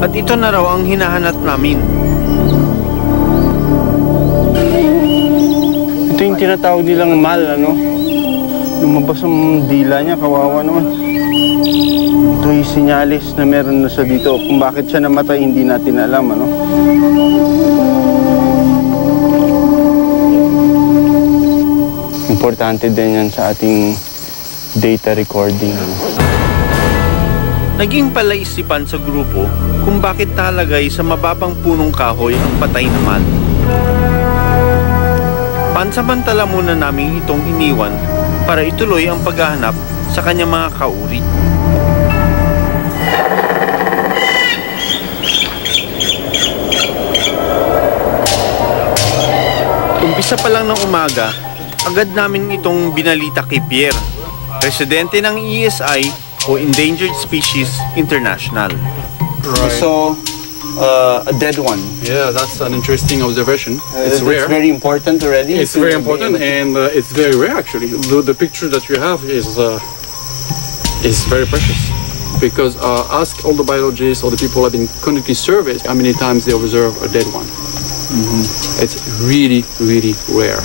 At ito na raw ang hinahanap namin. Ito yung tinatawag nilang mal, ano? Lumabas ang dila niya, kawawa naman. Ito yung sinyalis na meron na sa dito. Kung bakit siya namatay, hindi natin alam, ano? Importante din yan sa ating data recording, ano? Naging palaisipan sa grupo kung bakit talagay sa mababang punong kahoy ang patay na mal. Pansamantala muna namin itong iniwan para ituloy ang paghahanap sa kanyang mga kauri. Umpisa pa lang ng umaga, agad namin itong binalita kay Pierre, presidente ng ESI o Endangered Species International. Right. So, a dead one. Yeah, that's an interesting observation. It's rare. It's very important already. It's very important, and it's very rare actually. The picture that you have is very precious, because ask all the biologists or the people who have been conducting surveys how many times they observe a dead one. It's really, really rare.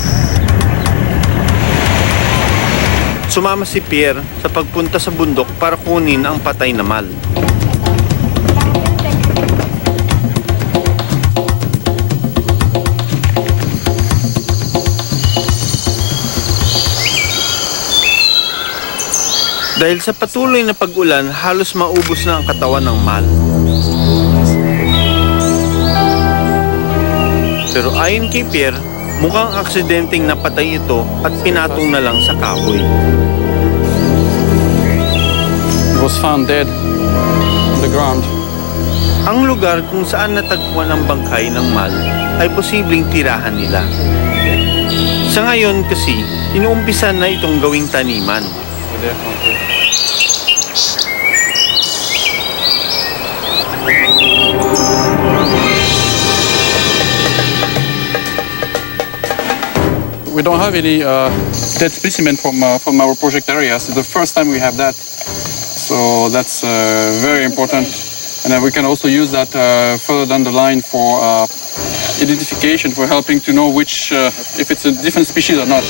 Sumama si Pierre sa pagpunta sa bundok para kunin ang patay na mal. Dahil sa patuloy na pag-ulan, halos maubos na ang katawan ng mal. Pero ayon kay Pierre, mukhang aksidenteng napatay ito at pinatong na lang sa kahoy. It was found dead on the ground. Ang lugar kung saan natagpuan ang bangkay ng mal ay posibleng tirahan nila. Sa ngayon kasi, inuumpisan na itong gawing taniman. We don't have any dead specimen from our project areas. It's the first time we have that, so that's very important. And then we can also use that further down the line for identification, for helping to know which if it's a different species or not.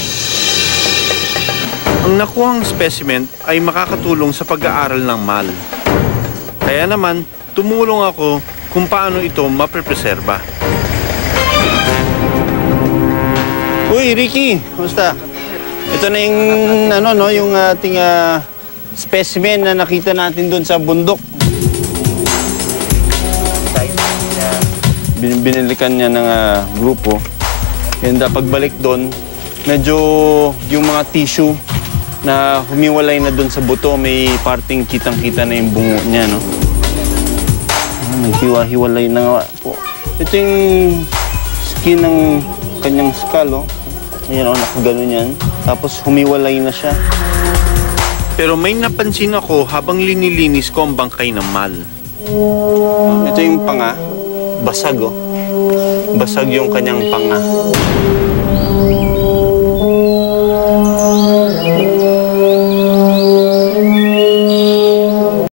Ang nakuhang specimen ay makakatulong sa pag-aaral ng mal. Kaya naman, tumulong ako kung paano ito maprepreserba. Uy, Ricky, kumusta? Ito na yung, yung ating specimen na nakita natin doon sa bundok. Binilikan niya ng grupo. And pagbalik doon, medyo yung mga tissue na humiwalay na doon sa buto, may parting kitang-kita na yung bungo niya, no? Naghiwa-hiwalay na nga po. Ito yung skin ng kanyang skull, oh. Ayan, oh, nakaganon yan. Tapos humiwalay na siya. Pero may napansin ako habang linilinis ko ang bangkay ng mal. Ito yung panga. Basag, oh. Basag yung kanyang panga.